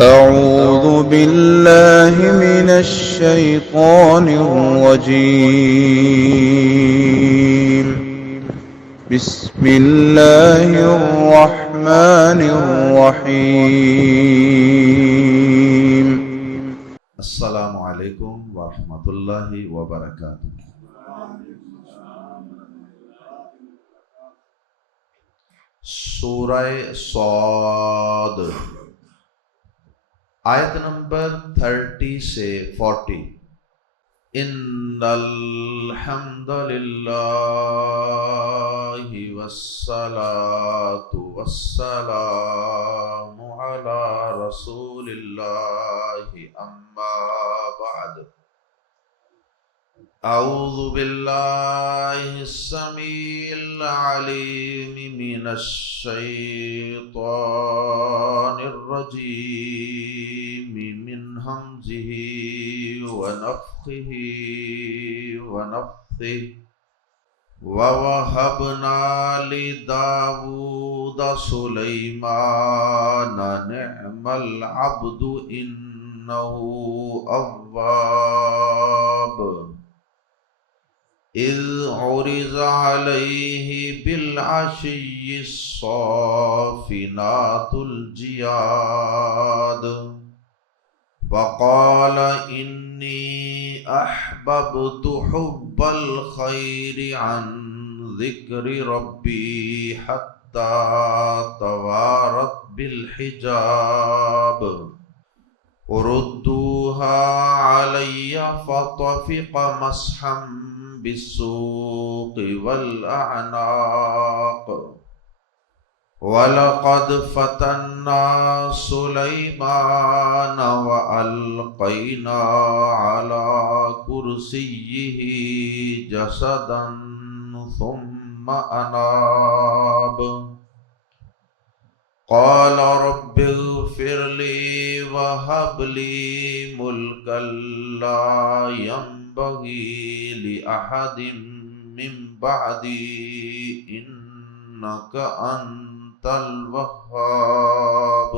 أعوذ بالله من الشيطان الرجيم. بسم الله الرحمن الرحيم. السلام علیکم ورحمۃ اللہ وبرکاتہ۔ سورہ صاد آیت نمبر 30 سے 40۔ ان الحمد للہ والصلاة والسلام علی رسول اللہ اما بعد۔ اعوذ باللہ السمیع العلیم من الشیطان الرجیم من ہمزہ ونفخہ ونفثہ۔ وَوَهَبْنَا لِدَاوُودَ سُلَيْمَانَ نِعْمَ الْعَبْدُ إِنَّهُ أَوَّابٌ إِذْ عُرِضَ عَلَيْهِ بِالْعَشِيِّ الصَّافِنَاتُ الْجِيَادُ وَقَالَ إِنِّي أَحْبَبْتُ حُبَّ الْخَيْرِ عَنْ ذِكْرِ رَبِّي حَتَّى تَوَارَتْ بِالْحِجَابِ وَرُدُّوهَا عَلَيَّ فَطَفِقَ مَسْحًا بِالسُّوقِ وَالْأَعْنَاقِ۔ وَلَقَدْ فَتَنَّا سُلَيْمَانَ وَأَلْقَيْنَا عَلَى كُرْسِيِّهِ جَسَدًا ثُمَّ أَنَابَ قَالَ رَبِّ اغْفِرْ لِي وَهَبْ لِي مُلْكًا لَا يَنبَغِي لِأَحَدٍ مِّن بَعْدِي إِنَّكَ أَنتَ الْوَهَّابُ۔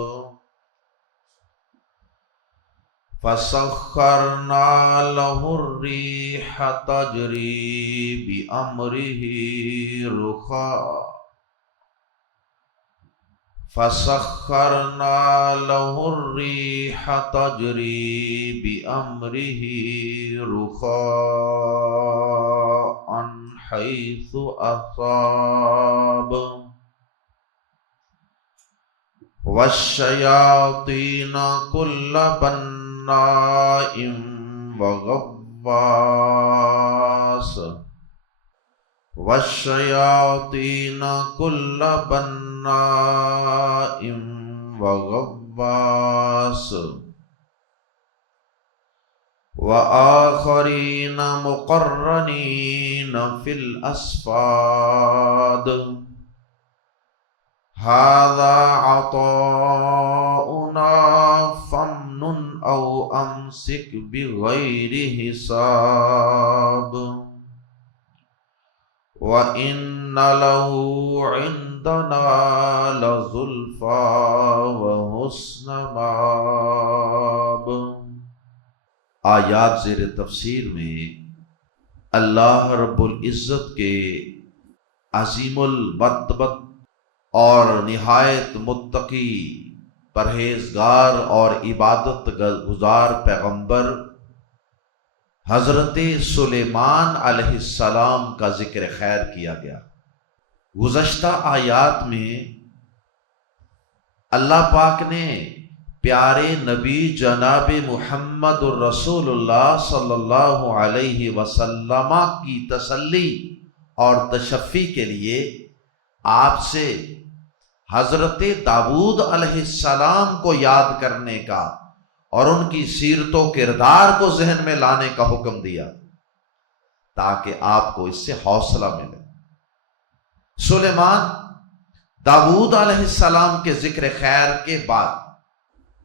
فَسَخَّرْنَا لَهُ الرِّيحَ تَجْرِي بِأَمْرِهِ رُخَاءً فَسَخَّرْنَا لَهُ الرِّيحَ تَجْرِي بِأَمْرِهِ رُخَاءً حَيْثُ أَصَابَ وَالشَّيَاطِينَ كُلَّ بَنَّاءٍ وَغَوَّاصٍ وَالشَّيَاطِينَ كُلَّ بَنَّاءٍ وَغَوَّاصٍ وَآخَرِينَ مُقَرَّنِينَ فِي الْأَصْفَادِ هَذَا عَطَاؤُنَا فَامْنُنْ أَوْ أَمْسِكْ بِغَيْرِ حِسَابٍ وَإِنَّ لَهُ عِندَنَا لَزُلْفَىٰ وَحُسْنَ مَآبٍ۔ آیات زیر تفسیر میں اللہ رب العزت کے عظیم المرتبت اور نہایت متقی پرہیزگار اور عبادت گزار پیغمبر حضرت سلیمان علیہ السلام کا ذکر خیر کیا گیا۔ گزشتہ آیات میں اللہ پاک نے پیارے نبی جناب محمد الرسول اللہ صلی اللہ علیہ وسلم کی تسلی اور تشفی کے لیے آپ سے حضرت داؤد علیہ السلام کو یاد کرنے کا اور ان کی سیرت و کردار کو ذہن میں لانے کا حکم دیا تاکہ آپ کو اس سے حوصلہ ملے۔ سلیمان داؤد علیہ السلام کے ذکر خیر کے بعد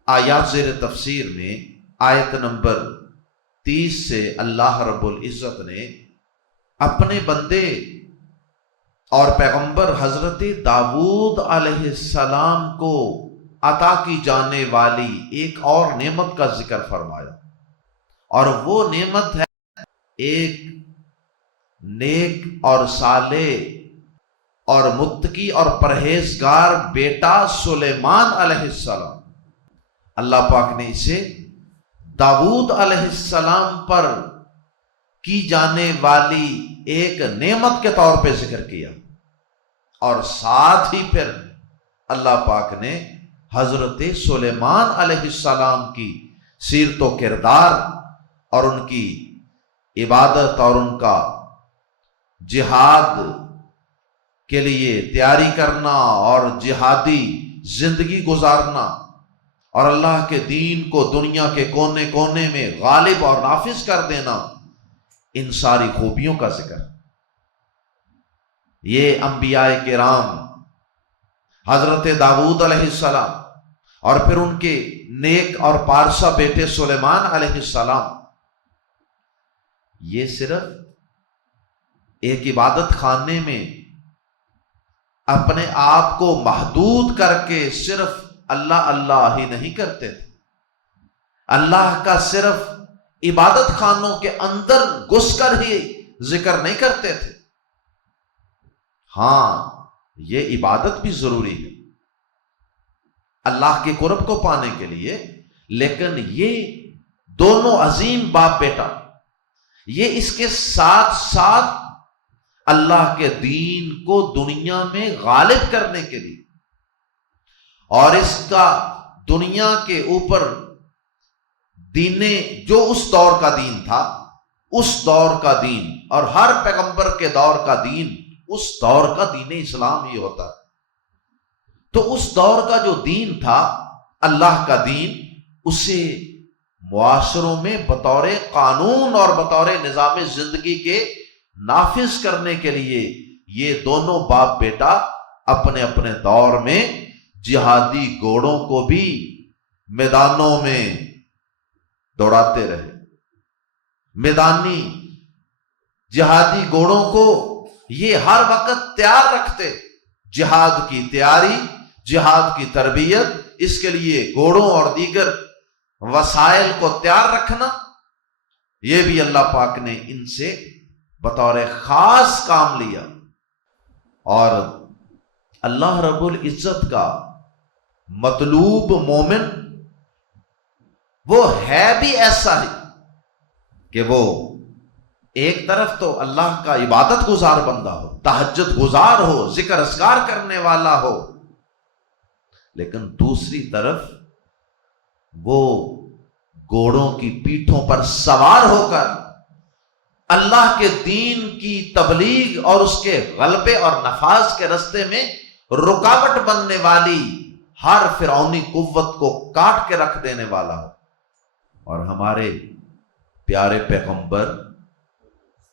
آیات زیر تفسیر میں آیت نمبر 30 سے اللہ رب العزت نے اپنے بندے اور پیغمبر حضرت داؤد علیہ السلام کو عطا کی جانے والی ایک اور نعمت کا ذکر فرمایا، اور وہ نعمت ہے ایک نیک اور صالح اور متقی اور پرہیزگار بیٹا سلیمان علیہ السلام۔ اللہ پاک نے اسے داؤد علیہ السلام پر کی جانے والی ایک نعمت کے طور پہ ذکر کیا، اور ساتھ ہی پھر اللہ پاک نے حضرت سلیمان علیہ السلام کی سیرت و کردار اور ان کی عبادت اور ان کا جہاد کے لیے تیاری کرنا اور جہادی زندگی گزارنا اور اللہ کے دین کو دنیا کے کونے کونے میں غالب اور نافذ کر دینا، ان ساری خوبیوں کا ذکر۔ یہ انبیاء کرام حضرت داؤد علیہ السلام اور پھر ان کے نیک اور پارسا بیٹے سلیمان علیہ السلام، یہ صرف ایک عبادت خانے میں اپنے آپ کو محدود کر کے صرف اللہ اللہ ہی نہیں کرتے تھے، اللہ کا صرف عبادت خانوں کے اندر گھس کر ہی ذکر نہیں کرتے تھے۔ ہاں، یہ عبادت بھی ضروری ہے اللہ کے قرب کو پانے کے لیے، لیکن یہ دونوں عظیم باپ بیٹا، یہ اس کے ساتھ ساتھ اللہ کے دین کو دنیا میں غالب کرنے کے لیے اور اس کا دنیا کے اوپر دین جو اس دور کا دین تھا، اس دور کا دین، اور ہر پیغمبر کے دور کا دین اس دور کا دین اسلام ہی ہوتا ہے، تو اس دور کا جو دین تھا اللہ کا دین، اسے معاشروں میں بطور قانون اور بطور نظام زندگی کے نافذ کرنے کے لیے یہ دونوں باپ بیٹا اپنے اپنے دور میں جہادی گھوڑوں کو بھی میدانوں میں دوڑاتے رہے، میدانی جہادی گھوڑوں کو یہ ہر وقت تیار رکھتے، جہاد کی تیاری، جہاد کی تربیت، اس کے لیے گھوڑوں اور دیگر وسائل کو تیار رکھنا، یہ بھی اللہ پاک نے ان سے بطور خاص کام لیا۔ اور اللہ رب العزت کا مطلوب مومن وہ ہے بھی ایسا ہی کہ وہ ایک طرف تو اللہ کا عبادت گزار بندہ ہو، تہجد گزار ہو، ذکر اذکار کرنے والا ہو، لیکن دوسری طرف وہ گھوڑوں کی پیٹھوں پر سوار ہو کر اللہ کے دین کی تبلیغ اور اس کے غلبے اور نفاذ کے راستے میں رکاوٹ بننے والی ہر فرعونی قوت کو کاٹ کے رکھ دینے والا ہو۔ اور ہمارے پیارے پیغمبر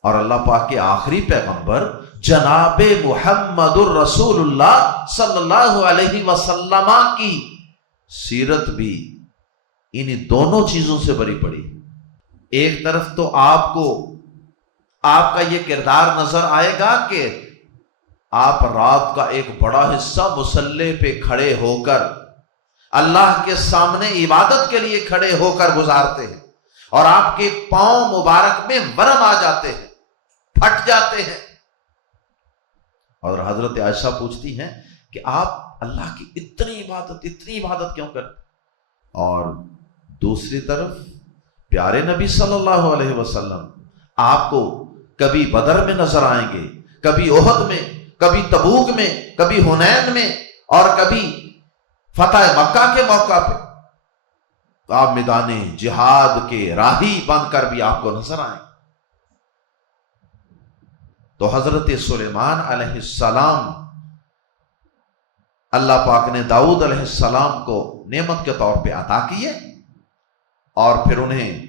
اور اللہ پاک کے آخری پیغمبر جناب محمد الرسول اللہ صلی اللہ علیہ وسلم کی سیرت بھی انہی دونوں چیزوں سے بری پڑی۔ ایک طرف تو آپ کو آپ کا یہ کردار نظر آئے گا کہ آپ رات کا ایک بڑا حصہ مصلی پہ کھڑے ہو کر اللہ کے سامنے عبادت کے لیے کھڑے ہو کر گزارتے ہیں، اور آپ کے پاؤں مبارک میں ورم آ جاتے ہیں، پھٹ جاتے ہیں، اور حضرت عائشہ پوچھتی ہیں کہ آپ اللہ کی اتنی عبادت کیوں کرتے؟ اور دوسری طرف پیارے نبی صلی اللہ علیہ وسلم آپ کو کبھی بدر میں نظر آئیں گے، کبھی احد میں، کبھی تبوک میں، کبھی حنین میں، اور کبھی فتح مکہ کے موقع پہ آپ میدان جہاد کے راہی بن کر بھی آپ کو نظر آئیں۔ تو حضرت سلیمان علیہ السلام اللہ پاک نے داؤد علیہ السلام کو نعمت کے طور پہ عطا کیے، اور پھر انہیں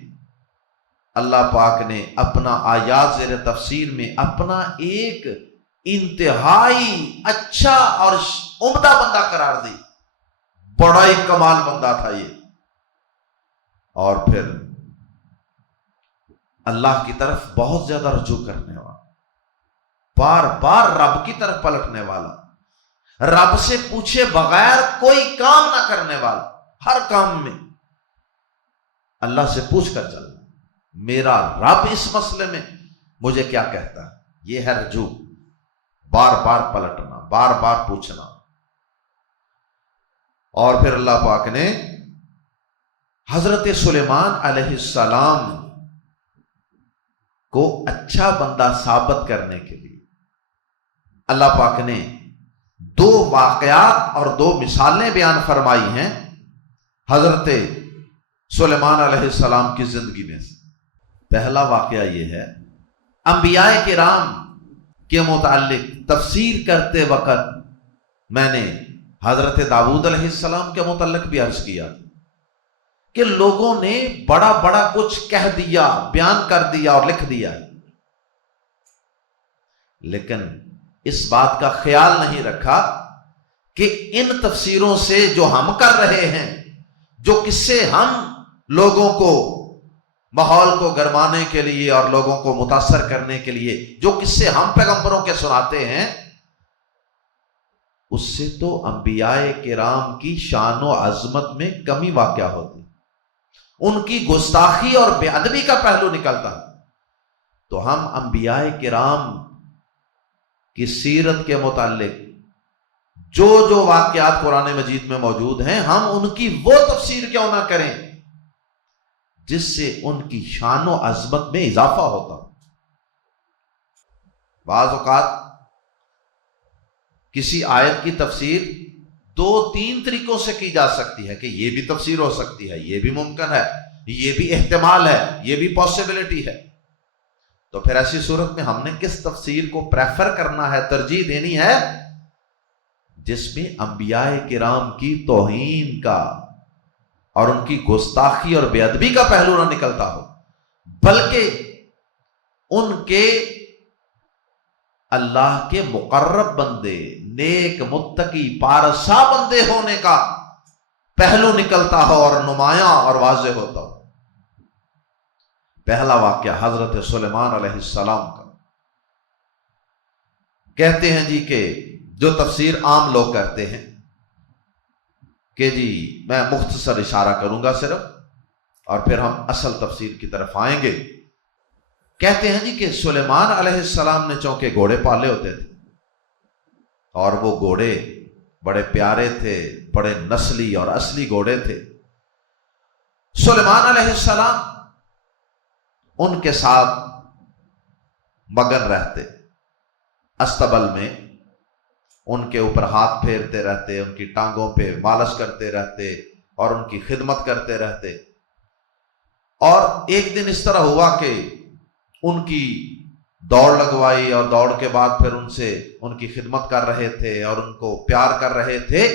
اللہ پاک نے اپنا آیات زیر تفسیر میں اپنا ایک انتہائی اچھا اور عمدہ بندہ قرار دی، بڑا ہی کمال بندہ تھا یہ، اور پھر اللہ کی طرف بہت زیادہ رجوع کرنے والا، بار بار رب کی طرف پلٹنے والا، رب سے پوچھے بغیر کوئی کام نہ کرنے والا، ہر کام میں اللہ سے پوچھ کر چلنا، میرا رب اس مسئلے میں مجھے کیا کہتا ہے۔ یہ ہے رجوع، بار بار پلٹنا، بار بار پوچھنا۔ اور پھر اللہ پاک نے حضرت سلیمان علیہ السلام کو اچھا بندہ ثابت کرنے کے لیے اللہ پاک نے 2 واقعات اور 2 مثالیں بیان فرمائی ہیں حضرت سلیمان علیہ السلام کی زندگی میں سے۔ پہلا واقعہ یہ ہے، انبیاء کرام کے متعلق تفسیر کرتے وقت میں نے حضرت داؤد علیہ السلام کے متعلق بھی عرض کیا کہ لوگوں نے بڑا بڑا کچھ کہہ دیا، بیان کر دیا اور لکھ دیا، لیکن اس بات کا خیال نہیں رکھا کہ ان تفسیروں سے جو ہم کر رہے ہیں، جو قصے ہم لوگوں کو ماحول کو گرمانے کے لیے اور لوگوں کو متاثر کرنے کے لیے جو قصے ہم پیغمبروں کے سناتے ہیں، اس سے تو انبیاء کرام کی شان و عظمت میں کمی واقع ہوتی، ان کی گستاخی اور بے ادبی کا پہلو نکلتا۔ تو ہم انبیاء کرام کی سیرت کے متعلق جو جو واقعات قرآن مجید میں موجود ہیں، ہم ان کی وہ تفسیر کیوں نہ کریں جس سے ان کی شان و عظمت میں اضافہ ہوتا۔ بعض اوقات کسی آیت کی تفسیر 2-3 طریقوں سے کی جا سکتی ہے کہ یہ بھی تفسیر ہو سکتی ہے، یہ بھی ممکن ہے، یہ بھی احتمال ہے، یہ بھی پاسبلٹی ہے۔ تو پھر ایسی صورت میں ہم نے کس تفسیر کو پریفر کرنا ہے، ترجیح دینی ہے جس میں انبیاء کرام کی توہین کا اور ان کی گستاخی اور بے ادبی کا پہلو نہ نکلتا ہو، بلکہ ان کے اللہ کے مقرب بندے، نیک متقی پارسا بندے ہونے کا پہلو نکلتا ہو اور نمایاں اور واضح ہوتا ہو۔ پہلا واقعہ حضرت سلیمان علیہ السلام کا۔ کہتے ہیں جی کہ جو تفسیر عام لوگ کرتے ہیں کہ جی میں مختصر اشارہ کروں گا صرف، اور پھر ہم اصل تفسیر کی طرف آئیں گے۔ کہتے ہیں جی کہ سلیمان علیہ السلام نے چونکہ گھوڑے پالے ہوتے تھے، اور وہ گھوڑے بڑے پیارے تھے، بڑے نسلی اور اصلی گھوڑے تھے۔ سلیمان علیہ السلام ان کے ساتھ مگن رہتے، استبل میں ان کے اوپر ہاتھ پھیرتے رہتے، ان کی ٹانگوں پہ مالش کرتے رہتے اور ان کی خدمت کرتے رہتے۔ اور ایک دن اس طرح ہوا کہ ان کی دوڑ لگوائی، اور دوڑ کے بعد پھر ان سے ان کی خدمت کر رہے تھے اور ان کو پیار کر رہے تھے،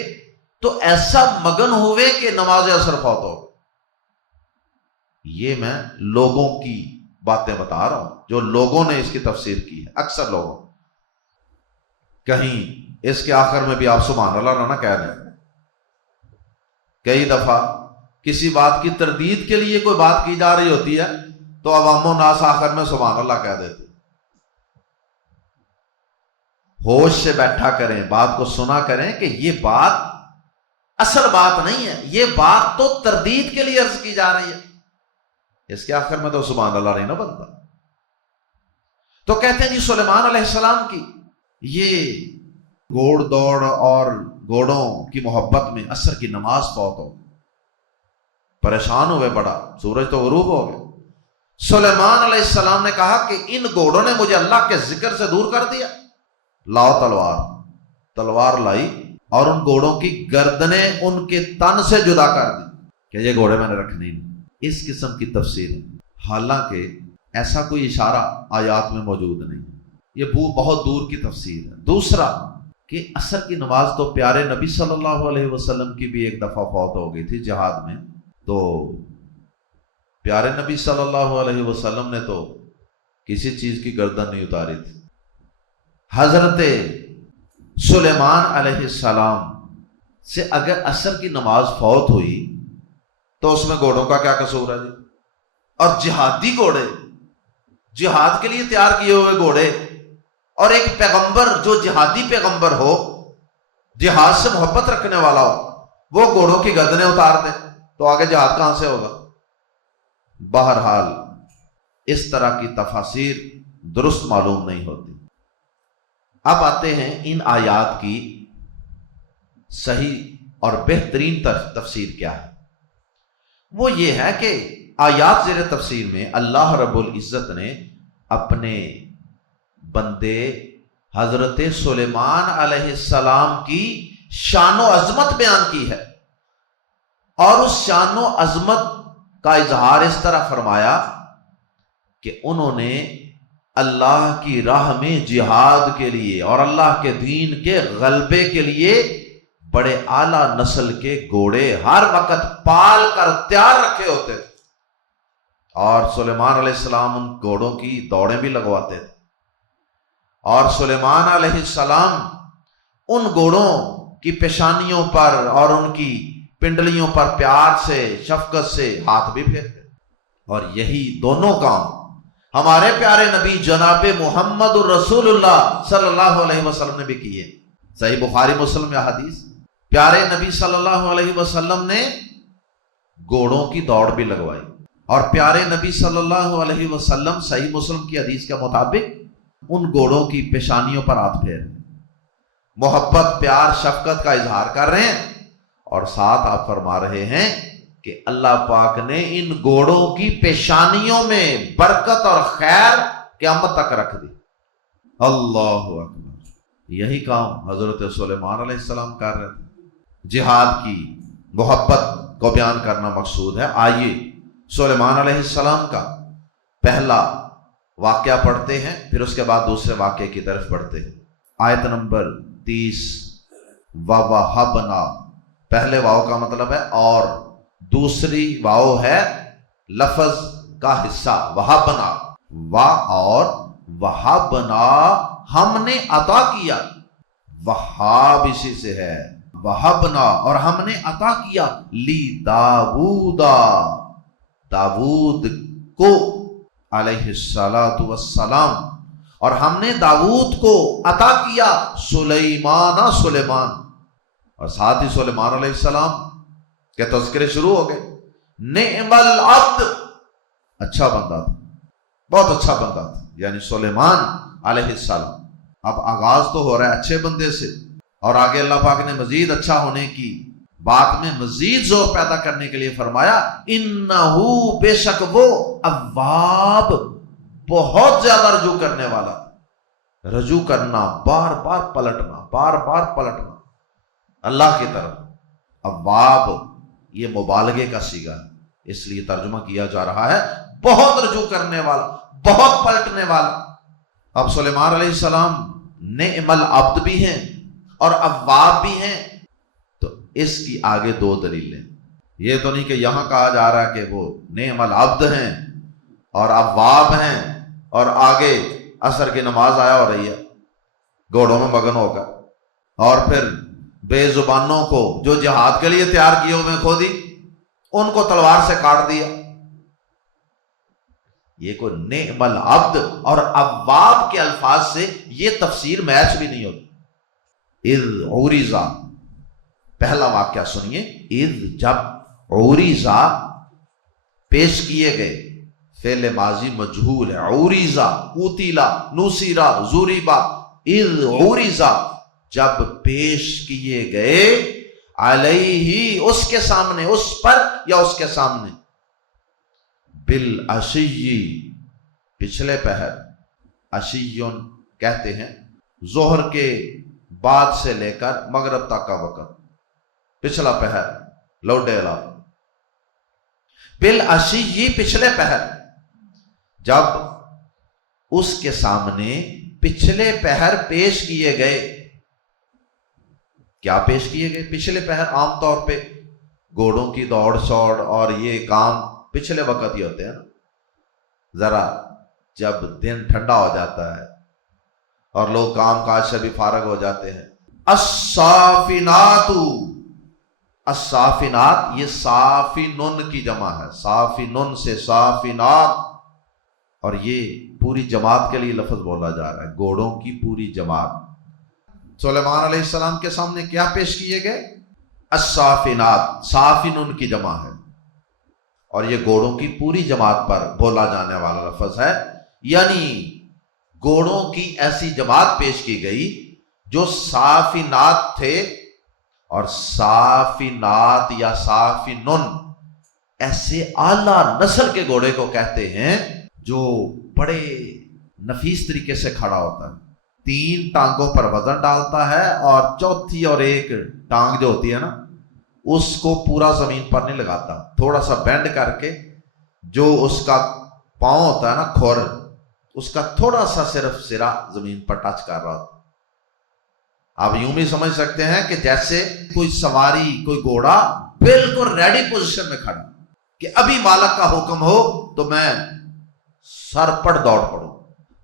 تو ایسا مگن ہوئے کہ نماز عصر فوت ہو۔ یہ میں لوگوں کی باتیں بتا رہا ہوں جو لوگوں نے اس کی تفسیر کی ہے، اکثر لوگوں۔ کہیں اس کے آخر میں بھی آپ سبحان اللہ نہ کہہ دیں۔ کئی دفعہ کسی بات کی تردید کے لیے کوئی بات کی جا رہی ہوتی ہے تو عوام و ناس آخر میں سبحان اللہ کہہ دیتے۔ ہوش سے بیٹھا کریں، بات کو سنا کریں کہ یہ بات اصل بات نہیں ہے، یہ بات تو تردید کے لیے عرض کی جا رہی ہے، اس کے آخر میں تو سبحان اللہ نہیں نہ بنتا۔ تو کہتے ہیں جی سلیمان علیہ السلام کی یہ گھوڑ دوڑ اور گھوڑوں کی محبت میں عصر کی نماز فوت ہو، پریشان ہوئے بڑا، سورج تو غروب ہو گیا۔ سلیمان علیہ السلام نے کہا کہ ان گھوڑوں نے مجھے اللہ کے ذکر سے دور کر دیا، لاؤ تلوار۔ تلوار لائی اور ان گھوڑوں کی گردنیں ان کے تن سے جدا کر دی کہ یہ گھوڑے میں نے رکھنے نہیں۔ اس قسم کی تفسیر ہے، حالانکہ ایسا کوئی اشارہ آیات میں موجود نہیں، یہ بہت دور کی تفسیر ہے۔ دوسرا کہ عصر کی نماز تو پیارے نبی صلی اللہ علیہ وسلم کی بھی ایک دفعہ فوت ہو گئی تھی جہاد میں، تو پیارے نبی صلی اللہ علیہ وسلم نے تو کسی چیز کی گردن نہیں اتاری تھی۔ حضرت سلیمان علیہ السلام سے اگر عصر کی نماز فوت ہوئی تو اس میں گھوڑوں کا کیا قصور ہے جی؟ اور جہادی گھوڑے، جہاد کے لیے تیار کیے ہوئے گھوڑے، اور ایک پیغمبر جو جہادی پیغمبر ہو جہاد سے محبت رکھنے والا ہو، وہ گھوڑوں کی گردنیں اتار دے تو آگے جہاد کہاں سے ہوگا؟ بہرحال اس طرح کی تفاسیر درست معلوم نہیں ہوتی۔ اب آتے ہیں ان آیات کی صحیح اور بہترین تفسیر کیا ہے۔ وہ یہ ہے کہ آیات زیر تفسیر میں اللہ رب العزت نے اپنے بندے حضرت سلیمان علیہ السلام کی شان و عظمت بیان کی ہے، اور اس شان و عظمت کا اظہار اس طرح فرمایا کہ انہوں نے اللہ کی راہ میں جہاد کے لیے اور اللہ کے دین کے غلبے کے لیے بڑے اعلیٰ نسل کے گھوڑے ہر وقت پال کر تیار رکھے ہوتے تھے، اور سلیمان علیہ السلام ان گھوڑوں کی دوڑیں بھی لگواتے تھے، اور سلیمان علیہ السلام ان گھوڑوں کی پیشانیوں پر اور ان کی پنڈلیوں پر پیار سے شفقت سے ہاتھ بھی پھیرتے، اور یہی دونوں کام ہمارے پیارے نبی جناب محمد الرسول اللہ صلی اللہ علیہ وسلم نے بھی کیے۔ صحیح بخاری مسلم میں حدیث، پیارے نبی صلی اللہ علیہ وسلم نے گھوڑوں کی دوڑ بھی لگوائی، اور پیارے نبی صلی اللہ علیہ وسلم صحیح مسلم کی حدیث کے مطابق ان گھوڑوں کی پیشانیوں پر ہاتھ پھیر محبت، پیار، شفقت کا اظہار کر رہے ہیں، اور ساتھ آپ فرما رہے ہیں کہ اللہ پاک نے ان گھوڑوں کی پیشانیوں میں برکت اور خیر قیامت تک رکھ دی۔ اللہ اکبر! یہی کام حضرت سلیمان علیہ السلام کر رہے تھے۔ جہاد کی محبت کو بیان کرنا مقصود ہے۔ آئیے سلیمان علیہ السلام کا پہلا واقعہ پڑھتے ہیں، پھر اس کے بعد دوسرے واقعے کی طرف بڑھتے ہیں۔ آیت نمبر 30، وَوَهَبْنَا، پہلے واو کا مطلب ہے اور، دوسری واو ہے لفظ کا حصہ وَهَبْنَا، وا اور وَهَبْنَا ہم نے عطا کیا، وہاب اسی سے ہے، وَهَبْنَا اور ہم نے عطا کیا، لی داوودا، داود کو علیہ السلام، اور ہم نے داود کو عطا کیا سلیمان، سلیمان، اور ساتھ ہی سلیمان علیہ السلام کے تذکرے شروع ہو گئے۔ نعم العبد، اچھا بندہ تھا، بہت اچھا بندہ تھا، یعنی سلیمان علیہ السلام۔ اب آغاز تو ہو رہا ہے اچھے بندے سے، اور آگے اللہ پاک نے مزید اچھا ہونے کی بات میں مزید زور پیدا کرنے کے لیے فرمایا، انہو، بے شک وہ، اواب، بہت زیادہ رجوع کرنے والا، رجوع کرنا، بار بار پلٹنا، بار بار پلٹنا اللہ کی طرف۔ اواب یہ مبالغے کا صیغہ ہے، اس لیے ترجمہ کیا جا رہا ہے بہت رجوع کرنے والا، بہت پلٹنے والا۔ اب سلیمان علیہ السلام نعم العبد بھی ہیں اور اواب بھی ہیں، تو اس کی آگے دو دلیلیں، یہ تو نہیں کہ یہاں کہا جا رہا ہے کہ وہ نعم العبد ہیں اور اواب ہیں، اور آگے عصر کی نماز آیا ہو رہی ہے گھوڑوں میں مگن ہو کر، اور پھر بے زبانوں کو جو جہاد کے لیے تیار کیے ہوئے خود ہی ان کو تلوار سے کاٹ دیا۔ یہ کوئی نعم العبد اور اواب کے الفاظ سے یہ تفسیر میچ بھی نہیں ہوتی۔ اذ عریضا، پہلا واقعہ سنیے، اذ جب، عریضا پیش کیے گئے، فعل ماضی مجہول ہے، عریضا، قتلا، نصیرا، ضربا، اذ عریضا جب پیش کیے گئے، علیہ اس کے سامنے، اس پر یا اس کے سامنے، بالعشی پچھلے پہر، عشیون کہتے ہیں ظہر کے بعد سے لے کر مغرب تک کا وقت، پچھلا پہر، لوڈے علاقہ، بالعشی پچھلے پہر، جب اس کے سامنے پچھلے پہر پیش کیے گئے۔ کیا پیش کیے گئے پچھلے پہر؟ عام طور پہ گھوڑوں کی دوڑ شوڑ اور یہ کام پچھلے وقت ہی ہوتے ہیں نا، ذرا جب دن ٹھنڈا ہو جاتا ہے اور لوگ کام کاج سے بھی فارغ ہو جاتے ہیں۔ الصافنات، الصافنات یہ صافی نون کی جمع ہے، صافی نون سے صافنات، اور یہ پوری جماعت کے لیے لفظ بولا جا رہا ہے، گھوڑوں کی پوری جماعت۔ سلیمان علیہ السلام کے سامنے کیا پیش کیے گئے؟ الصافنات، صافن کی جمع ہے، اور یہ گھوڑوں کی پوری جماعت پر بولا جانے والا لفظ ہے، یعنی گھوڑوں کی ایسی جماعت پیش کی گئی جو صافنات تھے، اور صافنات یا صافنن ایسے اعلیٰ نسل کے گھوڑے کو کہتے ہیں جو بڑے نفیس طریقے سے کھڑا ہوتا ہے، 3 ٹانگوں پر وزن ڈالتا ہے، اور چوتھی اور ایک ٹانگ جو ہوتی ہے نا اس کو پورا زمین پر نہیں لگاتا، تھوڑا سا بینڈ کر کے جو اس کا پاؤں ہوتا ہے نا کھور، اس کا تھوڑا سا صرف سرا زمین پر ٹچ کر رہا ہوتا ہے۔ آپ یوں بھی سمجھ سکتے ہیں کہ جیسے کوئی سواری، کوئی گھوڑا بالکل ریڈی پوزیشن میں کھڑا کہ ابھی مالک کا حکم ہو تو میں سر پڑ دوڑ پڑوں۔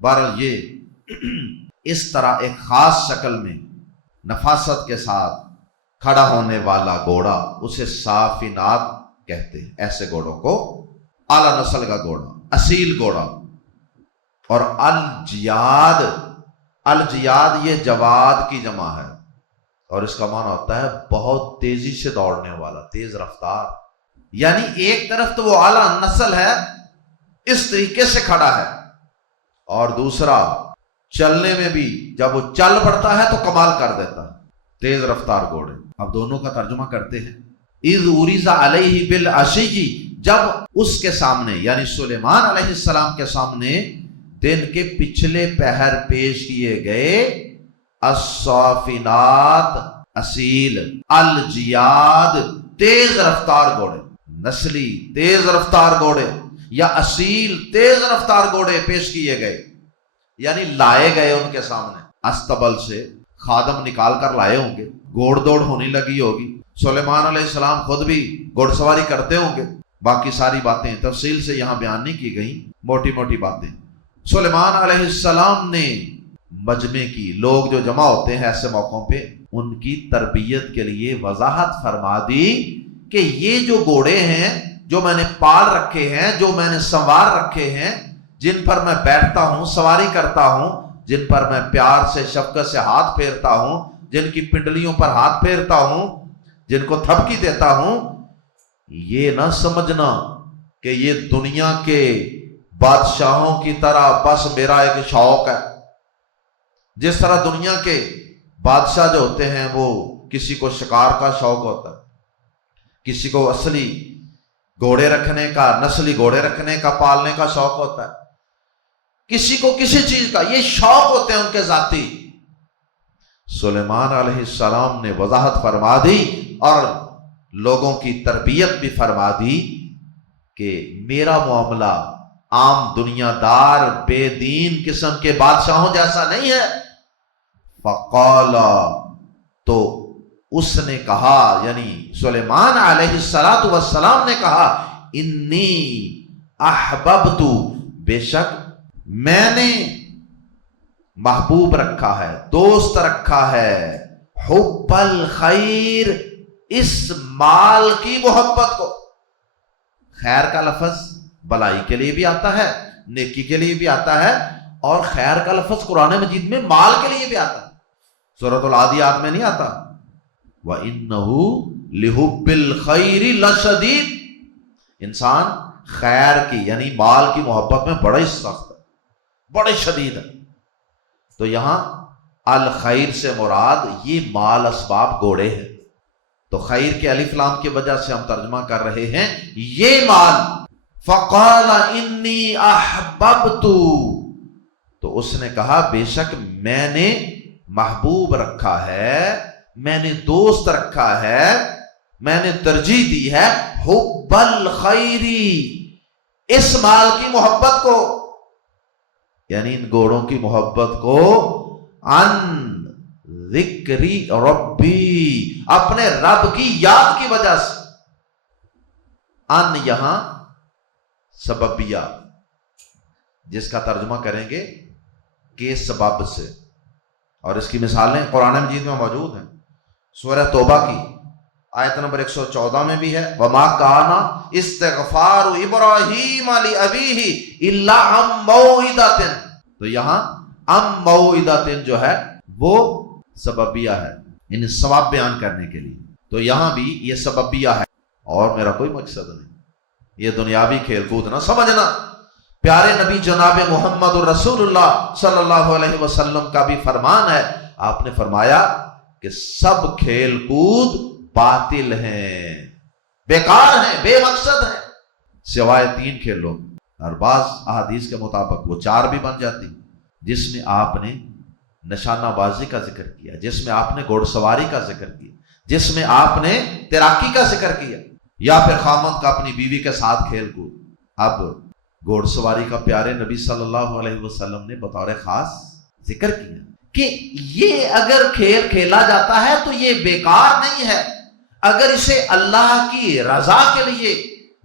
بہرحال یہ اس طرح ایک خاص شکل میں نفاست کے ساتھ کھڑا ہونے والا گھوڑا اسے صافنات کہتے ہیں۔ ایسے گھوڑوں کو اعلیٰ نسل کا گھوڑا، اصیل گھوڑا۔ اور الجیاد، الجیاد یہ جواد کی جمع ہے، اور اس کا معنی ہوتا ہے بہت تیزی سے دوڑنے والا، تیز رفتار۔ یعنی ایک طرف تو وہ اعلیٰ نسل ہے، اس طریقے سے کھڑا ہے، اور دوسرا چلنے میں بھی جب وہ چل پڑتا ہے تو کمال کر دیتا ہے، تیز رفتار گھوڑے۔ اب دونوں کا ترجمہ کرتے ہیں۔ اذ عرض علیہ بالعشی، جب اس کے سامنے یعنی سلیمان علیہ السلام کے سامنے دن کے پچھلے پہر پیش کیے گئے الصافنات اصیل، الجیاد تیز رفتار گھوڑے، نسلی تیز رفتار گھوڑے یا اصیل تیز رفتار گھوڑے پیش کیے گئے، یعنی لائے گئے ان کے سامنے۔ استبل سے خادم نکال کر لائے ہوں گے، گھوڑ دوڑ ہونے لگی ہوگی، سلیمان علیہ السلام خود بھی گھوڑ سواری کرتے ہوں گے۔ باقی ساری باتیں تفصیل سے یہاں بیان نہیں کی گئی، موٹی موٹی باتیں۔ سلیمان علیہ السلام نے مجمع کی، لوگ جو جمع ہوتے ہیں ایسے موقعوں پہ ان کی تربیت کے لیے وضاحت فرما دی کہ یہ جو گھوڑے ہیں جو میں نے پال رکھے ہیں، جو میں نے سوار رکھے ہیں، جن پر میں بیٹھتا ہوں، سواری کرتا ہوں، جن پر میں پیار سے شفقت سے ہاتھ پھیرتا ہوں، جن کی پنڈلیوں پر ہاتھ پھیرتا ہوں، جن کو تھپکی دیتا ہوں، یہ نہ سمجھنا کہ یہ دنیا کے بادشاہوں کی طرح بس میرا ایک شوق ہے۔ جس طرح دنیا کے بادشاہ جو ہوتے ہیں وہ کسی کو شکار کا شوق ہوتا ہے، کسی کو اصلی گھوڑے رکھنے کا، نسلی گھوڑے رکھنے کا، پالنے کا شوق ہوتا ہے، کسی کو کسی چیز کا، یہ شوق ہوتے ہیں ان کے ذاتی۔ سلیمان علیہ السلام نے وضاحت فرما دی اور لوگوں کی تربیت بھی فرما دی کہ میرا معاملہ عام دنیا دار بے دین قسم کے بادشاہوں جیسا نہیں ہے۔ فقال، تو اس نے کہا، یعنی سلیمان علیہ السلام نے کہا، انی احببت، بے شک میں نے محبوب رکھا ہے، دوست رکھا ہے، حب الخیر، اس مال کی محبت کو۔ خیر کا لفظ بلائی کے لیے بھی آتا ہے، نیکی کے لیے بھی آتا ہے، اور خیر کا لفظ قرآن مجید میں مال کے لیے بھی آتا ہے۔ سورۃ العادیات میں نہیں آتا وَإِنَّهُ لِحُبِّ الْخَيْرِ لَشَدِيدٌ، انسان خیر کی یعنی مال کی محبت میں بڑا ہی سخت ہے، بڑے شدید ہے۔ تو یہاں الخیر سے مراد یہ مال اسباب گھوڑے ہیں، تو خیر کے الف لام کی وجہ سے ہم ترجمہ کر رہے ہیں یہ مال۔ فقال انی احببت، تو اس نے کہا بے شک میں نے محبوب رکھا ہے، میں نے دوست رکھا ہے، میں نے ترجیح دی ہے حب الخیری، اس مال کی محبت کو، یعنی ان گھوڑوں کی محبت کو، ان ذکری ربی، اپنے رب کی یاد کی وجہ سے۔ ان یہاں سببیہ، جس کا ترجمہ کریں گے کہ سبب سے، اور اس کی مثالیں قرآن مجید میں موجود ہیں۔ سورہ توبہ کی آیت نمبر 114 میں بھی ہے وَمَا كَانَ اسْتِغْفَارُ إِبْرَاهِيمَ لِأَبِيهِ إِلَّا عَن مَّوْعِدَةٍ، تو یہاں عن موعدۃ جو ہے وہ سببیہ ہے، یعنی ثواب بیان کرنے کے لیے. تو یہاں بھی یہ سببیہ ہے اور میرا کوئی مقصد نہیں. یہ دنیاوی کھیل کود نہ سمجھنا. پیارے نبی جناب محمد الرسول اللہ صلی اللہ علیہ وسلم کا بھی فرمان ہے. آپ نے فرمایا کہ سب کھیل کود باطل ہیں، بیکار ہیں، بے مقصد ہیں، سوائے 3 کھیلوں. اور بعض احادیث کے مطابق وہ 4 بھی بن جاتی، جس میں آپ نے نشانہ بازی کا ذکر کیا، جس میں آپ نے گھوڑ سواری کا ذکر کیا، جس میں آپ نے تیراکی کا ذکر کیا، یا پھر خامد کا اپنی بیوی کے ساتھ کھیل کود. اب گھوڑ سواری کا پیارے نبی صلی اللہ علیہ وسلم نے بطور خاص ذکر کیا کہ یہ اگر کھیل کھیلا جاتا ہے تو یہ بیکار نہیں ہے. اگر اسے اللہ کی رضا کے لیے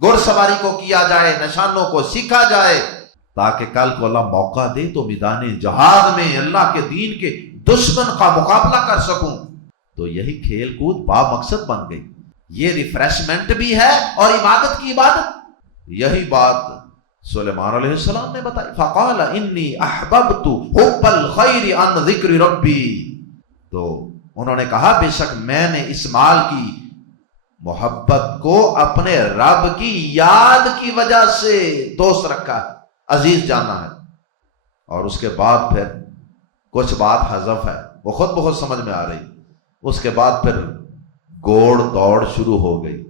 گھوڑ سواری کو کیا جائے، نشانوں کو سیکھا جائے، تاکہ کل کو اللہ موقع دے تو میدان جہاد میں اللہ کے دین کے دشمن کا مقابلہ کر سکوں، تو یہی کھیل کود با مقصد بن گئی. یہ ریفریشمنٹ بھی ہے اور عبادت کی عبادت. یہی بات سلیمان علیہ السلام نے بتائی. فقال انی احببت حب الخیر عن ذکر ربی. تو انہوں نے کہا بے شک میں نے اس مال کی محبت کو اپنے رب کی یاد کی وجہ سے دوست رکھا ہے، عزیز جانا ہے. اور اس کے بعد پھر کچھ بات حذف ہے، وہ خود بخود سمجھ میں آ رہی. اس کے بعد پھر گھوڑ دوڑ شروع ہو گئی،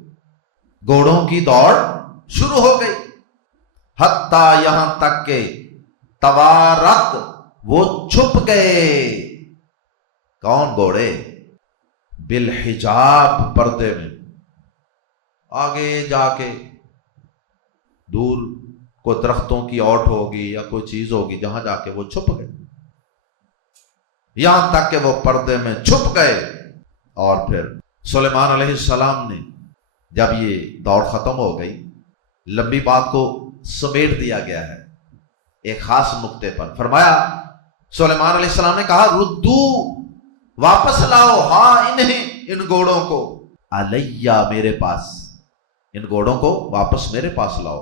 گھوڑوں کی دوڑ شروع ہو گئی، حتیٰ یہاں تک کہ توارت وہ چھپ گئے. کون گھوڑے؟ بالحجاب، پردے میں. آگے جا کے دور کوئی درختوں کی اوٹ ہوگی یا کوئی چیز ہوگی جہاں جا کے وہ چھپ گئے، یہاں تک کہ وہ پردے میں چھپ گئے. اور پھر سلیمان علیہ السلام نے جب یہ دوڑ ختم ہو گئی، لمبی بات کو سمیٹ دیا گیا ہے ایک خاص نقطے پر. فرمایا سلیمان علیہ السلام نے کہا ردو، واپس لاؤ ہاں انہیں، ان گھوڑوں کو، علیہ، میرے پاس، ان گھوڑوں کو واپس میرے پاس لاؤ.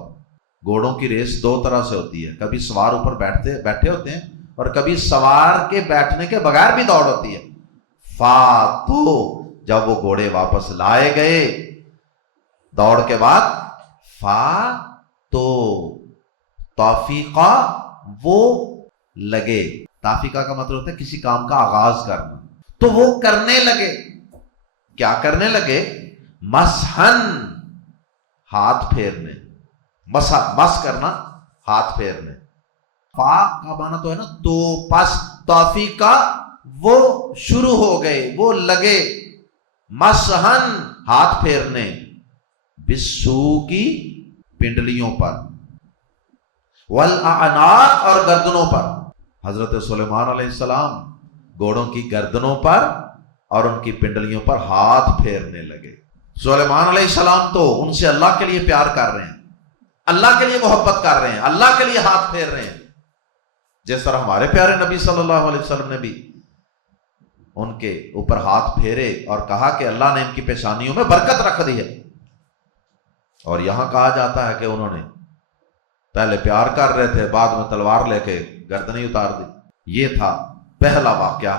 گھوڑوں کی ریس 2 طرح سے ہوتی ہے، کبھی سوار اوپر بیٹھے ہوتے ہیں اور کبھی سوار کے بیٹھنے کے بغیر بھی دوڑ ہوتی ہے. فاتو، جب وہ گھوڑے واپس لائے گئے دوڑ کے بعد، تو توفیقہ وہ لگے. توفیقہ کا مطلب ہوتا ہے کسی کام کا آغاز کرنا. تو وہ کرنے لگے. کیا کرنے لگے؟ مسحن، ہاتھ پھیرنے. مس کرنا، ہاتھ پھیرنے. فا کا معنی تو ہے نا تو، پس توفیقہ وہ شروع ہو گئے، وہ لگے. مسحن، ہاتھ پھیرنے. بسو کی پنڈلیوں پر، والاعناق، اور گردنوں پر. حضرت سلیمان علیہ السلام گھوڑوں کی گردنوں پر اور ان کی پنڈلیوں پر ہاتھ پھیرنے لگے. سلیمان علیہ السلام تو ان سے اللہ کے لیے پیار کر رہے ہیں، اللہ کے لیے محبت کر رہے ہیں، اللہ کے لیے ہاتھ پھیر رہے ہیں. جس طرح ہمارے پیارے نبی صلی اللہ علیہ وسلم نے بھی ان کے اوپر ہاتھ پھیرے اور کہا کہ اللہ نے ان کی پیشانیوں میں برکت رکھ دی ہے. اور یہاں کہا جاتا ہے کہ انہوں نے پہلے پیار کر رہے تھے، بعد میں تلوار لے کے گردنیں اتار دی. یہ تھا پہلا واقعہ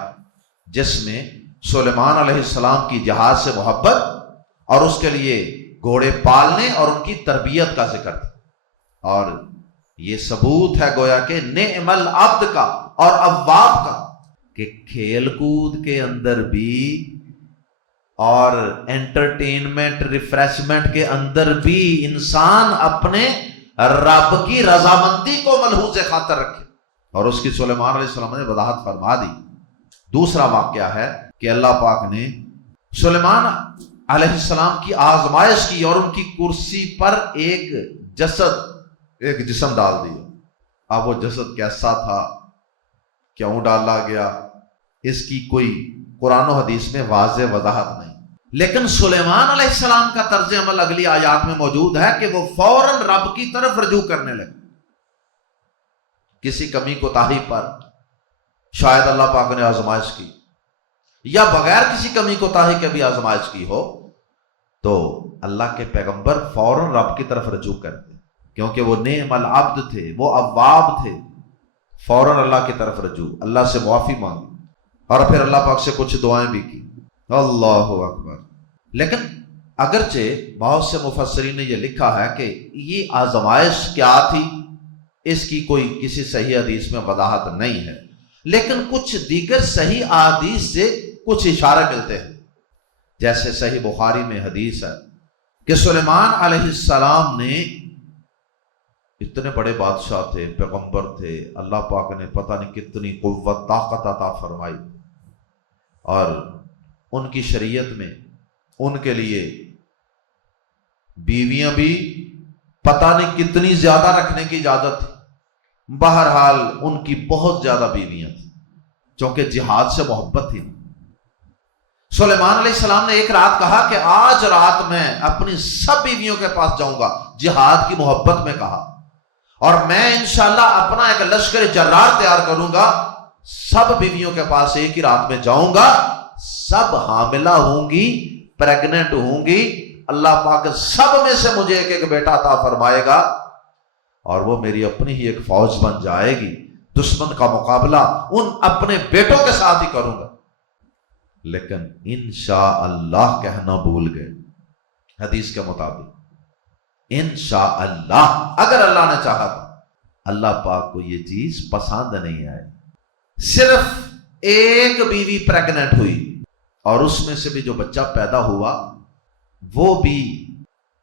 جس میں سلیمان علیہ السلام کی جہاد سے محبت اور اس کے لیے گھوڑے پالنے اور ان کی تربیت کا ذکر تھا. اور یہ ثبوت ہے گویا کہ نعم العبد کا اور اواب کا کہ کھیل کود کے اندر بھی اور انٹرٹینمنٹ ریفریشمنٹ کے اندر بھی انسان اپنے رب کی رضامندی کو ملحوظ خاطر رکھے. اور اس کی سلیمان علیہ السلام نے وضاحت فرما دی. دوسرا واقعہ ہے کہ اللہ پاک نے سلیمان علیہ السلام کی آزمائش کی اور ان کی کرسی پر ایک جسم ڈال دیا. اب وہ جسد کیسا تھا، کیوں ڈالا گیا، اس کی کوئی قرآن و حدیث میں واضح وضاحت نہیں. لیکن سلیمان علیہ السلام کا طرز عمل اگلی آیات میں موجود ہے کہ وہ فوراً رب کی طرف رجوع کرنے لگے. کسی کمی کوتاہی پر شاید اللہ پاک نے آزمائش کی، یا بغیر کسی کمی کوتاہی کے بھی آزمائش کی ہو، تو اللہ کے پیغمبر فوراً رب کی طرف رجوع کرتے، کیونکہ وہ نعم العبد تھے، وہ اواب تھے. فوراً اللہ کی طرف رجوع، اللہ سے معافی مانگی. اور پھر اللہ پاک سے کچھ دعائیں بھی کی۔ اللہ اکبر۔ لیکن اگرچہ بہت سے مفسرین نے یہ لکھا ہے کہ یہ آزمائش کیا تھی اس کی کوئی کسی صحیح حدیث میں وضاحت نہیں ہے، لیکن کچھ دیگر صحیح احادیث سے کچھ اشارے ملتے ہیں۔ جیسے صحیح بخاری میں حدیث ہے کہ سلیمان علیہ السلام نے، اتنے بڑے بادشاہ تھے، پیغمبر تھے، اللہ پاک نے پتہ نہیں کتنی قوت طاقت عطا فرمائی، اور ان کی شریعت میں ان کے لیے بیویاں بھی پتہ نہیں کتنی زیادہ رکھنے کی اجازت تھی۔ بہرحال ان کی بہت زیادہ بیویاں تھیں، چونکہ جہاد سے محبت تھی۔ سلیمان علیہ السلام نے ایک رات کہا کہ آج رات میں اپنی سب بیویوں کے پاس جاؤں گا، جہاد کی محبت میں کہا، اور میں انشاءاللہ اپنا ایک لشکر جرار تیار کروں گا، سب بیویوں کے پاس ایک ہی رات میں جاؤں گا، سب حاملہ ہوں گی، پریگننٹ ہوں گی، اللہ پاک سب میں سے مجھے ایک ایک بیٹا عطا فرمائے گا، اور وہ میری اپنی ہی ایک فوج بن جائے گی، دشمن کا مقابلہ ان اپنے بیٹوں کے ساتھ ہی کروں گا۔ لیکن انشاءاللہ کہنا بھول گئے۔ حدیث کے مطابق انشاءاللہ، اگر اللہ نے چاہا تھا، اللہ پاک کو یہ چیز پسند نہیں آئے۔ صرف ایک بیوی پریگننٹ ہوئی، اور اس میں سے بھی جو بچہ پیدا ہوا وہ بھی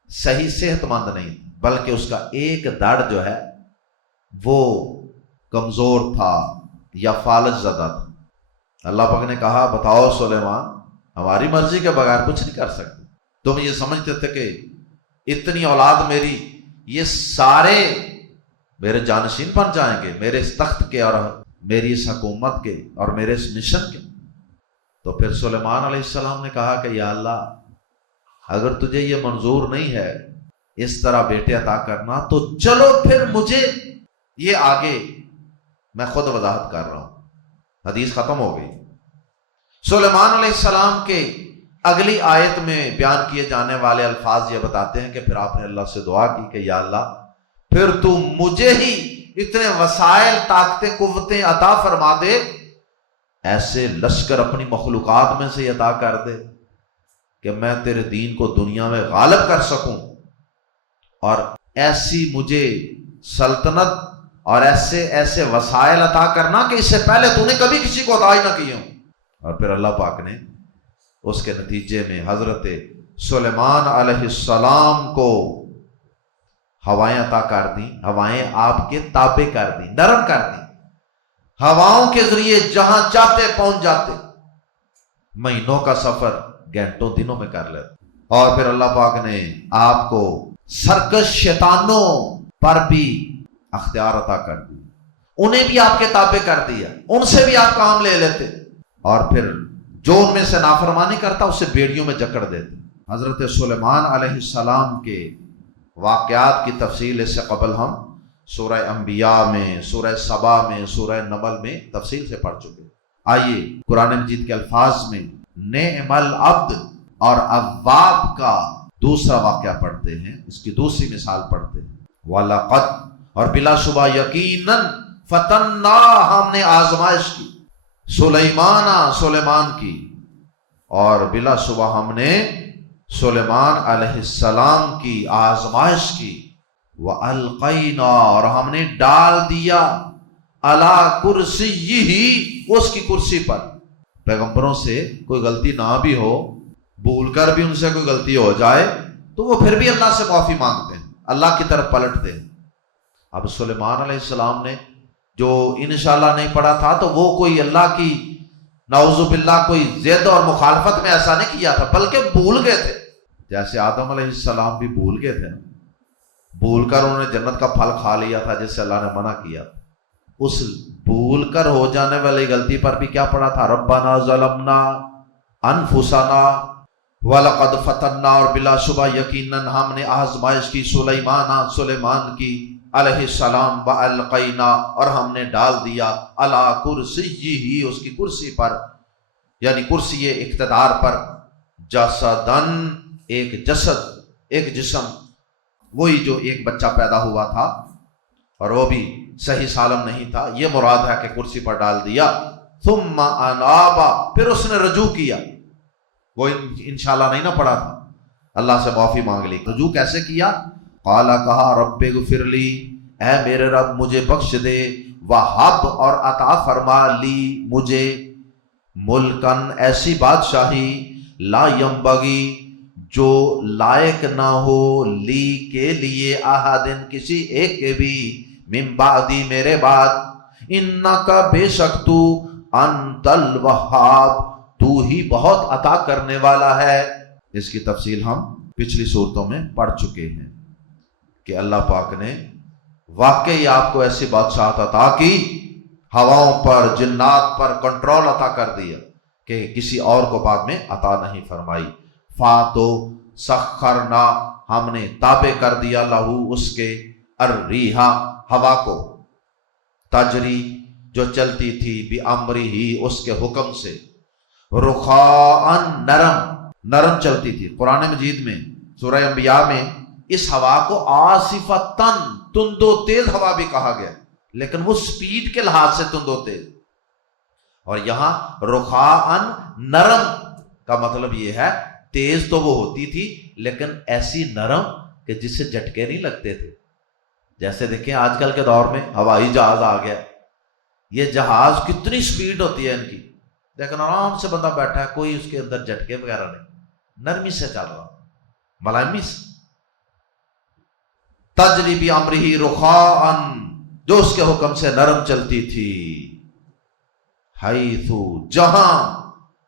صحیح صحت مند نہیں، بلکہ اس کا ایک دڑ جو ہے وہ کمزور تھا یا فالج زدہ تھا۔ اللہ پاک نے کہا بتاؤ سلیمان، ہماری مرضی کے بغیر کچھ نہیں کر سکتے، تم یہ سمجھتے تھے کہ اتنی اولاد میری، یہ سارے میرے جانشین بن جائیں گے، میرے اس تخت کے اور میری اس حکومت کے اور میرے اس مشن کے؟ تو پھر سلیمان علیہ السلام نے کہا کہ یا اللہ، اگر تجھے یہ منظور نہیں ہے اس طرح بیٹے عطا کرنا، تو چلو پھر مجھے یہ آگے میں خود وضاحت کر رہا ہوں۔ حدیث ختم ہو گئی۔ سلیمان علیہ السلام کے اگلی آیت میں بیان کیے جانے والے الفاظ یہ بتاتے ہیں کہ پھر آپ نے اللہ سے دعا کی کہ یا اللہ، پھر تو مجھے ہی اتنے وسائل، طاقتیں، قوتیں عطا فرما دے، ایسے لشکر اپنی مخلوقات میں سے عطا کر دے کہ میں تیرے دین کو دنیا میں غالب کر سکوں، اور ایسی مجھے سلطنت اور ایسے وسائل عطا کرنا کہ اس سے پہلے تو نے کبھی کسی کو عطا ہی نہ کیے ہوں۔ اور پھر اللہ پاک نے اس کے نتیجے میں حضرت سلیمان علیہ السلام کو ہوائیں عطا کر دیں، ہوائیں آپ کے تابع کر دیں، نرم کر دیں، ہواؤں کے ذریعے جہاں چاہتے پہنچ جاتے، مہینوں کا سفر گھنٹوں دنوں میں کر لیتے۔ اور پھر اللہ پاک نے آپ کو سرکش شیطانوں پر بھی اختیار عطا کر دی، انہیں بھی آپ کے تابع کر دیا، ان سے بھی آپ کام لے لیتے، اور پھر جو ان میں سے نافرمانی کرتا اسے بیڑیوں میں جکڑ دیتے۔ حضرت سلیمان علیہ السلام کے واقعات کی تفصیل اس سے قبل ہم سورہ انبیاء میں، سورہ سبا میں، سورہ نمل میں تفصیل سے پڑھ چکے۔ آئیے قرآن مجید کے الفاظ میں نعم العبد اور اواب کا دوسرا واقعہ پڑھتے ہیں، اس کی دوسری مثال پڑھتے ہیں۔ وَلَقَدْ، اور بلا شبہ یقیناً، فتنہ، ہم نے آزمائش کی، سلیمان کی، اور بلا شبہ ہم نے سلیمان علیہ السلام کی آزمائش کی، وَأَلْقَيْنَا، اور ہم نے ڈال دیا، عَلَى كُرْسِيِّهِ، اس کی کرسی پر۔ پیغمبروں سے کوئی غلطی نہ بھی ہو، بھول کر بھی ان سے کوئی غلطی ہو جائے تو وہ پھر بھی اللہ سے معافی مانگتے ہیں، اللہ کی طرف پلٹتے ہیں۔ اب سلیمان علیہ السلام نے جو انشاءاللہ نہیں پڑھا تھا تو وہ کوئی اللہ کی نعوذ باللہ کوئی ضد اور مخالفت میں ایسا نہیں کیا تھا، بلکہ بھول گئے تھے، جیسے آدم علیہ السلام بھی بھول گئے تھے، بھول کر انہوں نے جنت کا پھل کھا لیا تھا جس سے اللہ نے منع کیا۔ اس بھول کر ہو جانے والی غلطی پر بھی کیا پڑھا تھا؟ ربنا ظلمنا انفسنا وَلَقَدْ فَتَنَّا، اور بلا شبہ یقیناً ہم نے آزمائش کی سلیمان کی علیہ السلام، وَأَلْقَيْنَا، اور ہم نے ڈال دیا، عَلَى كُرْسِيِّهِ، اس کی کرسی پر، یعنی کرسی اقتدار پر، جسدن، ایک جسد، ایک جسم، وہی جو ایک بچہ پیدا ہوا تھا اور وہ بھی صحیح سالم نہیں تھا، یہ مراد ہے کہ کرسی پر ڈال دیا۔ ثم انابا، پھر اس نے رجوع کیا. وہ انشاءاللہ نہیں نہ پڑھا تھا، اللہ سے معافی مانگ لی. رجوع کیسے کیا؟ قال، کہا رب اغفر لی، اے میرے رب مجھے بخش دے، وہب اور عطا فرما لی مجھے، ملکن ایسی بادشاہی، لا ینبغی جو لائق نہ ہو، لی کے لیے، احدن کسی ایک کے بھی، من بعدی میرے بعد، انکا بے شک تو، انت الوہاب تو ہی بہت عطا کرنے والا ہے. اس کی تفصیل ہم پچھلی صورتوں میں پڑھ چکے ہیں کہ اللہ پاک نے واقعی آپ کو ایسی بادشاہت عطا کی، ہواؤں پر، جنات پر کنٹرول عطا کر دیا کہ کسی اور کو بعد میں عطا نہیں فرمائی. فاتو سخرنا، ہم نے تابع کر دیا، لہو اس کے، الریحا ہوا کو، تجری جو چلتی تھی، بامری ہی اس کے حکم سے، رخاءن نرم چلتی تھی. قرآن مجید میں سورہ انبیاء میں اس ہوا کو آصفتن تند و تیز ہوا بھی کہا گیا، لیکن وہ سپیڈ کے لحاظ سے تند و تیز. اور یہاں رخاءن نرم کا مطلب یہ ہے تیز تو وہ ہوتی تھی لیکن ایسی نرم کہ جس سے جھٹکے نہیں لگتے تھے. جیسے دیکھیں آج کل کے دور میں ہوائی جہاز آ گیا، یہ جہاز کتنی سپیڈ ہوتی ہے ان کی، لیکن آرام سے بندہ بیٹھا ہے، کوئی اس کے اندر جھٹکے وغیرہ نہیں، نرمی سے چل رہا، ملائمی سے. تجری بامرہ رخاء، جو اس کے حکم سے نرم چلتی تھی، حیث جہاں،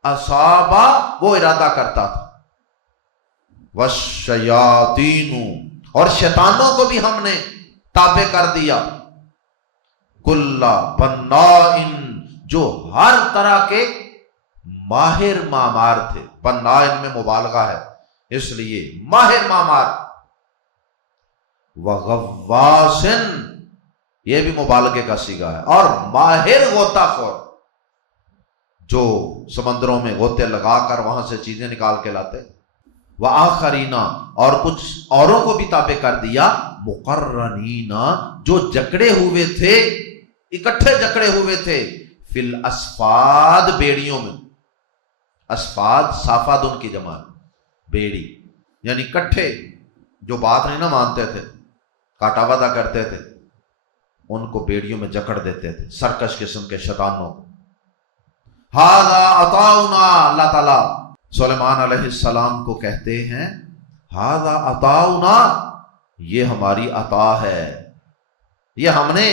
اصابہ وہ ارادہ کرتا تھا، والشیاطین اور شیطانوں کو بھی ہم نے تابع کر دیا، کل بناء جو ہر طرح کے ماہر معمار تھے. بناء میں مبالغہ ہے اس لیے ماہر معمار. وغواص یہ بھی مبالغے کا صیغہ ہے، اور ماہر غوطہ خور جو سمندروں میں غوطے لگا کر وہاں سے چیزیں نکال کے لاتے. وآخرین اور کچھ اوروں کو بھی تابع کر دیا، مقرنین جو جکڑے ہوئے تھے، اکٹھے جکڑے ہوئے تھے، فی الاسفاد بیڑیوں میں. اسفاد صافاد ان کی جمع بیڑی، یعنی کٹھے جو بات نہیں نہ مانتے تھے، کاٹا وعدہ کرتے تھے، ان کو بیڑیوں میں جکڑ دیتے تھے، سرکش قسم کے شیطانوں کو. ھذا عطاؤنا، اللہ تعالیٰ سلیمان علیہ السلام کو کہتے ہیں ھذا عطاؤنا، یہ ہماری عطا ہے، یہ ہم نے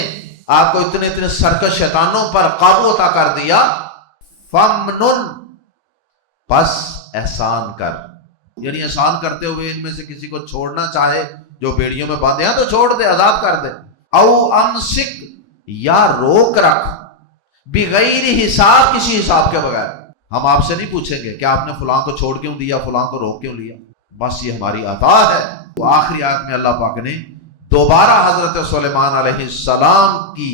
آپ کو اتنے سرکش شیطانوں پر قابو عطا کر دیا. فمنن، پس احسان کر، یعنی احسان کرتے ہوئے ان میں سے کسی کو چھوڑنا چاہے جو بیڑیوں میں باندھے ہیں تو چھوڑ دے، آزاد کر دے. او امسک، یا روک رکھ، بغیر حساب، کسی حساب کے بغیر. ہم آپ سے نہیں پوچھیں گے کہ آپ نے فلاں کو چھوڑ کیوں دیا، فلاں کو روک کیوں لیا، بس یہ ہماری عطا ہے. تو آخری آیت میں اللہ پاک نے دوبارہ حضرت سلیمان علیہ السلام کی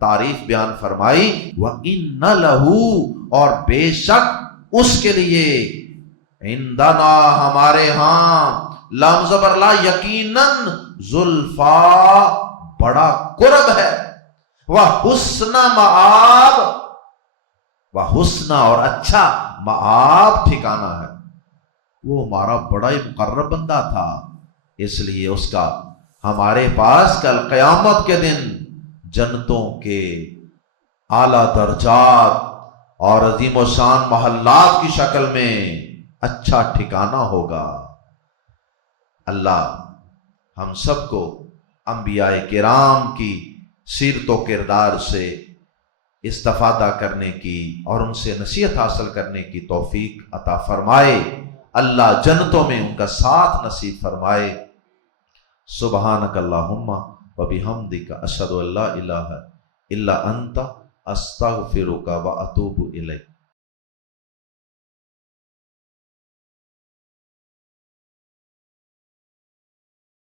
تعریف بیان فرمائی. وَإِنَّ لَهُ، اور بے شک اس کے لیے، عندنا ہمارے ہاں، لام زبر لا، یقیناً، زلفا بڑا قرب ہے، وحسن مآب، وحسن اور اچھا، مآب ٹھکانہ ہے. وہ ہمارا بڑا ہی مقرب بندہ تھا، اس لیے اس کا ہمارے پاس کل قیامت کے دن جنتوں کے اعلیٰ درجات اور عظیم و شان محلات کی شکل میں اچھا ٹھکانہ ہوگا. اللہ ہم سب کو انبیاء کرام کی سیرت و کردار سے استفادہ کرنے کی اور ان سے نصیحت حاصل کرنے کی توفیق عطا فرمائے. اللہ جنتوں میں ان کا ساتھ نصیب فرمائے. سبحانک اللہم و بحمدک، اشہد ان لا الہ الا انت، استغفرک و اتوب الیک.